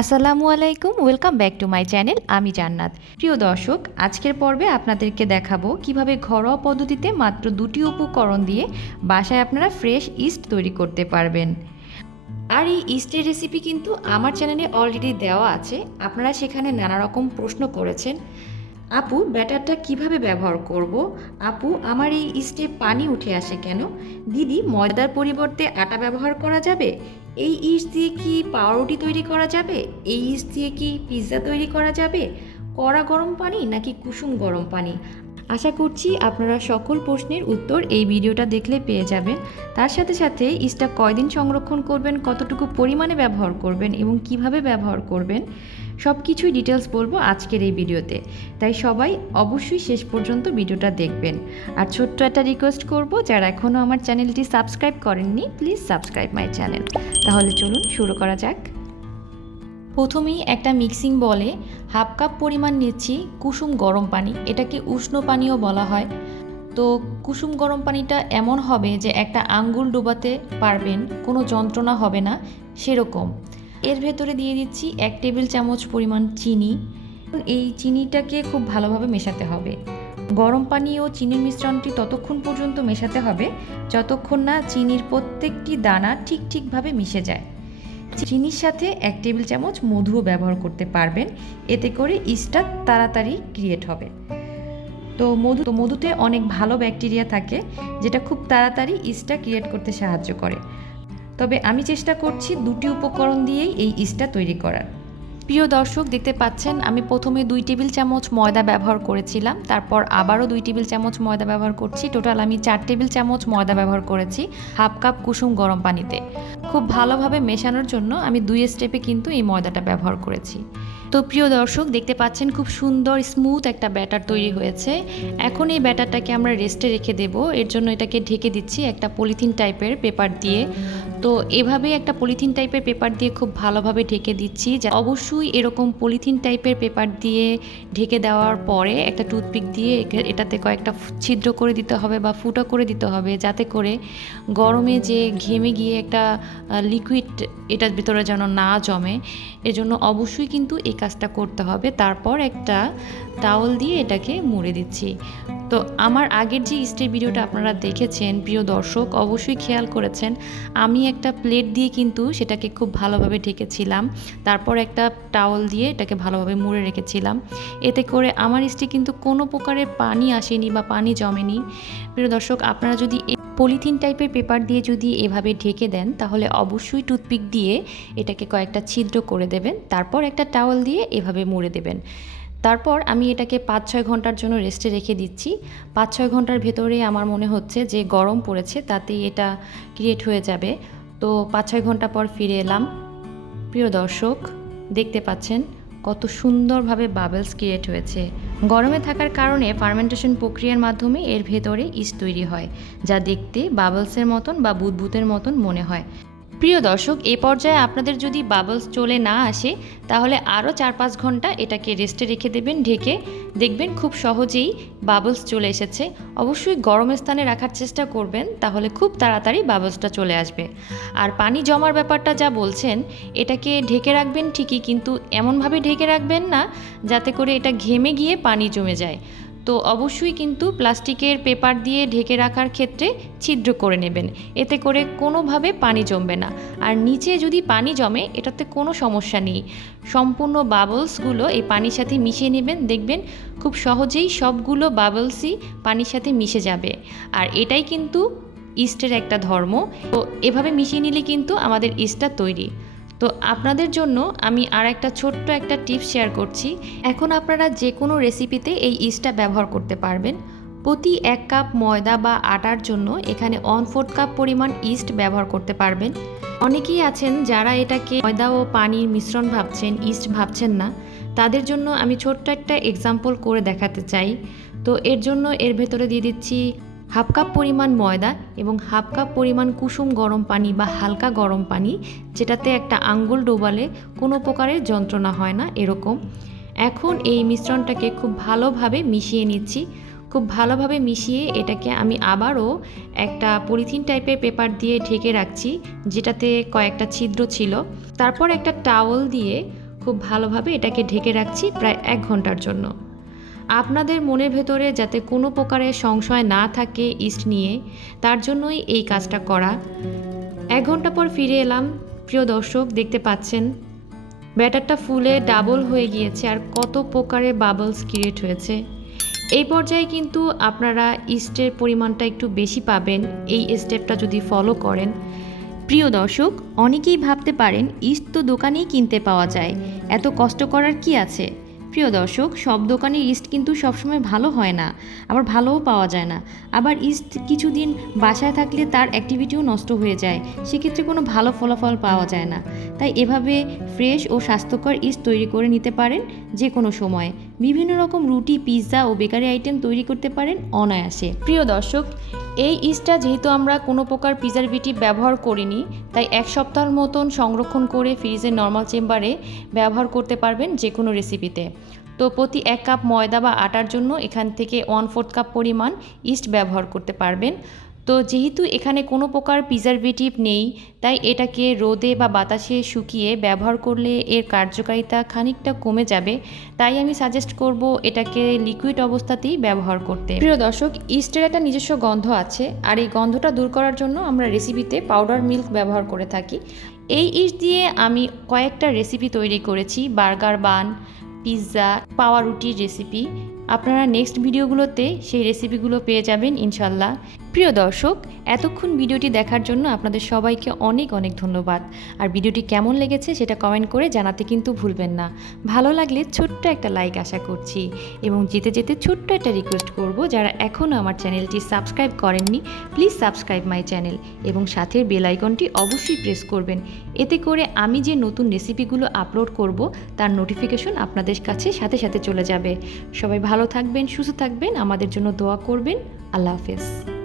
আসসালামু আলাইকুম, welcome back to my channel, আমি জান্নাত। প্রিয় দর্শক, আজকের পর্বে আপনাদেরকে দেখাবো কীভাবে ঘরোয়া পদ্ধতিতে মাত্র দুটি উপকরণ দিয়ে বাসায় আপনারা ফ্রেশ ইস্ট তৈরি করতে পারবেন। আর এই ইস্টের রেসিপি কিন্তু আমার চ্যানেলে অলরেডি দেওয়া আছে, আপনারা সেখানে নানা রকম প্রশ্ন করেছেন। আপু, ব্যাটারটা কীভাবে ব্যবহার করব? আপু, আমার এই ইস্টে পানি উঠে আসে কেন? দিদি ময়দার পরিবর্তে আটা ব্যবহার করা যাবে? এই ইস্ট দিয়ে কি পাউরুটি তৈরি করা যাবে? এই ইস্ট দিয়ে কি পিৎজা তৈরি করা যাবে? কড়া গরম পানি নাকি কুসুম গরম পানি? আশা করছি আপনারা সকল প্রশ্নের উত্তর এই ভিডিওটা দেখলে পেয়ে যাবেন। তার সাথে সাথে ইস্টটা কয়দিন সংরক্ষণ করবেন, কতটুকু পরিমাণে ব্যবহার করবেন এবং কীভাবে ব্যবহার করবেন? সব কিছুই ডিটেলস বলব আজকের এই ভিডিওতে। তাই সবাই অবশ্যই শেষ পর্যন্ত ভিডিওটা দেখবেন। আর ছোট্ট একটা রিকোয়েস্ট করব, যারা এখনও আমার চ্যানেলটি সাবস্ক্রাইব করেননি প্লিজ সাবস্ক্রাইব মাই চ্যানেল তাহলে চলুন শুরু করা যাক। প্রথমেই একটা মিক্সিং বলে, হাফ কাপ পরিমাণ নিচ্ছি কুসুম গরম পানি, এটাকে উষ্ণ পানিও বলা হয়। তো কুসুম গরম পানিটা এমন হবে যে একটা আঙ্গুল ডোবাতে পারবেন, কোনো যন্ত্রণা হবে না, সেরকম। এর ভেতরে দিয়ে দিচ্ছি এক টেবিল চামচ পরিমাণ চিনি। এই চিনিটাকে খুব ভালোভাবে মেশাতে হবে। গরম পানি ও চিনির মিশ্রণটি ততক্ষণ পর্যন্ত মেশাতে হবে, যতক্ষণ না চিনির প্রত্যেকটি দানা ঠিক ঠিকভাবে মিশে যায়। চিনির সাথে এক টেবিল চামচ মধুও ব্যবহার করতে পারবেন, এতে করে ইস্টটা তাড়াতাড়ি ক্রিয়েট হবে। তো মধু, তো মধুতে অনেক ভালো ব্যাকটেরিয়া থাকে, যেটা খুব তাড়াতাড়ি ইস্টটা ক্রিয়েট করতে সাহায্য করে। তবে আমি চেষ্টা করছি দুটি উপকরণ দিয়েই এই ইস্টটা তৈরি করার। প্রিয় দর্শক, দেখতে পাচ্ছেন, আমি প্রথমে দুই টেবিল চামচ ময়দা ব্যবহার করেছিলাম, তারপর আবারও দুই টেবিল চামচ ময়দা ব্যবহার করছি। টোটাল আমি চার টেবিল চামচ ময়দা ব্যবহার করেছি, হাফ কাপ কুসুম গরম পানিতে। খুব ভালোভাবে মেশানোর জন্য আমি দুই স্টেপে কিন্তু এই ময়দাটা ব্যবহার করেছি। তো প্রিয় দর্শক, দেখতে পাচ্ছেন, খুব সুন্দর স্মুথ একটা ব্যাটার তৈরি হয়েছে। এখন এই ব্যাটারটাকে আমরা রেস্টে রেখে দেব। এর জন্য এটাকে ঢেকে দিচ্ছি একটা পলিথিন টাইপের পেপার দিয়ে। তো এভাবে একটা পলিথিন টাইপের পেপার দিয়ে খুব ভালোভাবে ঢেকে দিচ্ছি, যা অবশ্যই এরকম পলিথিন টাইপের পেপার দিয়ে ঢেকে দেওয়ার পরে একটা টুথপিক দিয়ে এটাতে কয়েকটা ছিদ্র করে দিতে হবে বা ফুটো করে দিতে হবে যাতে করে গরমে যে ঘেমে গিয়ে একটা লিকুইড এটার ভিতরে যেন না জমে। এজন্য অবশ্যই কিন্তু এই কাজটা করতে হবে। তারপর একটা টাওয়াল দিয়ে এটাকে মুড়ে দিচ্ছি। তো আমার আগের যে স্টের ভিডিওটা আপনারা দেখেছেন, প্রিয় দর্শক, অবশ্যই খেয়াল করেছেন, আমি একটা প্লেট দিয়ে কিন্তু সেটাকে খুব ভালোভাবে ঢেকেছিলাম। তারপর একটা টাওয়াল দিয়ে এটাকে ভালোভাবে মুড়ে রেখেছিলাম। এতে করে আমার স্টে কিন্তু কোনো প্রকারের পানি আসেনি বা পানি জমেনি। প্রিয় দর্শক, আপনারা যদি পলিথিন টাইপের পেপার দিয়ে যদি এভাবে ঢেকে দেন, তাহলে অবশ্যই টুথপিক দিয়ে এটাকে কয়েকটা ছিদ্র করে দেবেন। তারপর একটা টাওয়াল দিয়ে এভাবে মুড়ে দেবেন। তারপর আমি এটাকে পাঁচ ছয় ঘণ্টার জন্য রেস্টে রেখে দিচ্ছি। পাঁচ ছয় ঘণ্টার ভেতরে আমার মনে হচ্ছে যে গরম পড়েছে, তাতেই এটা ক্রিয়েট হয়ে যাবে। তো পাঁচ ছয় ঘণ্টা পর ফিরে এলাম। প্রিয় দর্শক, দেখতে পাচ্ছেন কত সুন্দরভাবে বাবেলস ক্রিয়েট হয়েছে। গরমে থাকার কারণে ফার্মেন্টেশন প্রক্রিয়ার মাধ্যমে এর ভেতরে ইস্ট তৈরি হয়, যা দেখতে বাবলসের মতন বা বুদবুদের মতন মনে হয়। প্রিয় দর্শক, এ পর্যায়ে আপনাদের যদি বাবলস চলে না আসে, তাহলে আরও চার পাঁচ ঘণ্টা এটাকে রেস্টে রেখে দেবেন, ঢেকে। দেখবেন খুব সহজেই বাবলস চলে এসেছে। অবশ্যই গরম স্থানে রাখার চেষ্টা করবেন, তাহলে খুব তাড়াতাড়ি বাবলসটা চলে আসবে। আর পানি জমার ব্যাপারটা যা বলছেন, এটাকে ঢেকে রাখবেন ঠিকই, কিন্তু এমনভাবে ঢেকে রাখবেন না, যাতে করে এটা ঘেমে গিয়ে পানি জমে যায়। তো অবশ্যই কিন্তু প্লাস্টিকের পেপার দিয়ে ঢেকে রাখার ক্ষেত্রে ছিদ্র করে নেবেন। এতে করে কোনোভাবে পানি জমবে না। আর নিচে যদি পানি জমে, এটাতে কোনো সমস্যা নেই। সম্পূর্ণ বাবলসগুলো এই পানির সাথে মিশিয়ে নেবেন। দেখবেন খুব সহজেই সবগুলো বাবলসই পানির সাথে মিশে যাবে। আর এটাই কিন্তু ইস্টের একটা ধর্ম। তো এভাবে মিশিয়ে নিলে কিন্তু আমাদের ইস্টটা তৈরি। তো আপনাদের জন্য আমি আর একটা ছোট্ট একটা টিপস শেয়ার করছি। এখন আপনারা যে কোনো রেসিপিতে এই ইস্টটা ব্যবহার করতে পারবেন। প্রতি এক কাপ ময়দা বা আটার জন্য এখানে ওয়ান ফোর্থ কাপ পরিমাণ ইস্ট ব্যবহার করতে পারবেন। অনেকেই আছেন যারা এটাকে ময়দা ও পানির মিশ্রণ ভাবছেন, ইস্ট ভাবছেন না। তাদের জন্য আমি ছোট্ট একটা এক্সাম্পল করে দেখাতে চাই। তো এর জন্য এর ভেতরে দিয়ে দিচ্ছি হাফ কাপ পরিমাণ ময়দা এবং হাফ কাপ পরিমাণ কুসুম গরম পানি বা হালকা গরম পানি, যেটাতে একটা আঙ্গুল ডোবালে কোনো প্রকারের যন্ত্রণা হয় না, এরকম। এখন এই মিশ্রণটাকে খুব ভালোভাবে মিশিয়ে নিচ্ছি। খুব ভালোভাবে মিশিয়ে এটাকে আমি আবারও একটা পলিথিন টাইপের পেপার দিয়ে ঢেকে রাখছি, যেটাতে কয়েকটা ছিদ্র ছিল। তারপর একটা টাওয়েল দিয়ে খুব ভালোভাবে এটাকে ঢেকে রাখছি প্রায় এক ঘণ্টার জন্য। আপনাদের মনের ভেতরে যাতে কোনো প্রকারের সংশয় না থাকে ইস্ট নিয়ে, তার জন্যই এই কাজটা করা। এক ঘণ্টা পর ফিরে এলাম। প্রিয় দর্শক, দেখতে পাচ্ছেন, ব্যাটারটা ফুলে ডাবল হয়ে গিয়েছে আর কত প্রকারের বাবলস ক্রিয়েট হয়েছে। এই পর্যায়ে কিন্তু আপনারা ইস্টের পরিমাণটা একটু বেশি পাবেন। এই স্টেপটা যদি ফলো করেন। প্রিয় দর্শক, অনেকেই ভাবতে পারেন ইস্ট তো দোকানেই কিনতে পাওয়া যায়। এত কষ্ট করার কি আছে? প্রিয় দর্শক, সব দোকানের ইস্ট কিন্তু সবসময় ভালো হয় না, আবার ভালোও পাওয়া যায় না। আবার ইস্ট কিছুদিন বাসায় থাকলে তার অ্যাক্টিভিটিও নষ্ট হয়ে যায়, সেক্ষেত্রে কোনো ভালো ফলাফল পাওয়া যায় না। তাই এভাবে ফ্রেশ ও স্বাস্থ্যকর ইস্ট তৈরি করে নিতে পারেন যে কোনো সময়। বিভিন্ন রকম রুটি, পিৎজা ও বেকারি আইটেম তৈরি করতে পারেন অনায়াসে। প্রিয় দর্শক এই ইস্টটা যেহেতু আমরা কোনো প্রকার প্রিজারভেটিভ ব্যবহার করিনি, তাই এক সপ্তাহের মতন সংরক্ষণ করে ফ্রিজের নর্মাল চেম্বারে ব্যবহার করতে পারবেন যে কোনো রেসিপিতে। তো প্রতি এক কাপ ময়দা বা আটার জন্য এখান থেকে ওয়ান ফোর্থ কাপ পরিমাণ ইস্ট ব্যবহার করতে পারবেন। তো যেহেতু এখানে কোনো প্রকার প্রিজারভেটিভ নেই, তাই এটাকে রোদে বা বাতাসে শুকিয়ে ব্যবহার করলে এর কার্যকারিতা খানিকটা কমে যাবে। তাই আমি সাজেস্ট করব এটাকে লিকুইড অবস্থাতেই ব্যবহার করতে। প্রিয় দর্শক ইস্টের একটা নিজস্ব গন্ধ আছে, আর এই গন্ধটা দূর করার জন্য আমরা রেসিপিতে পাউডার মিল্ক ব্যবহার করে থাকি। এই ইস্ট দিয়ে আমি কয়েকটা রেসিপি তৈরি করেছি, বার্গার বান, পিৎজা, পাওয়া রুটির রেসিপি আপনারা নেক্সট ভিডিওগুলোতে সেই রেসিপিগুলো পেয়ে যাবেন, ইনশাল্লাহ। প্রিয় দর্শক, এতক্ষণ ভিডিওটি দেখার জন্য আপনাদের সবাইকে অনেক অনেক ধন্যবাদ। আর ভিডিওটি কেমন লেগেছে সেটা কমেন্ট করে জানাতে কিন্তু ভুলবেন না। ভালো লাগলে ছোট্ট একটা লাইক আশা করছি। এবং যেতে যেতে ছোট্ট একটা রিকোয়েস্ট করব, যারা এখনও আমার চ্যানেলটি সাবস্ক্রাইব করেননি প্লিজ সাবস্ক্রাইব মাই চ্যানেল এবং সাথের বেল আইকনটি অবশ্যই প্রেস করবেন। এতে করে আমি যে নতুন রেসিপিগুলো আপলোড করব, তার নোটিফিকেশন আপনাদের কাছে সাথে সাথে চলে যাবে। সবাই ভালো থাকবেন, সুস্থ থাকবেন, আমাদের জন্য দোয়া করবেন। আল্লাহ হাফেজ।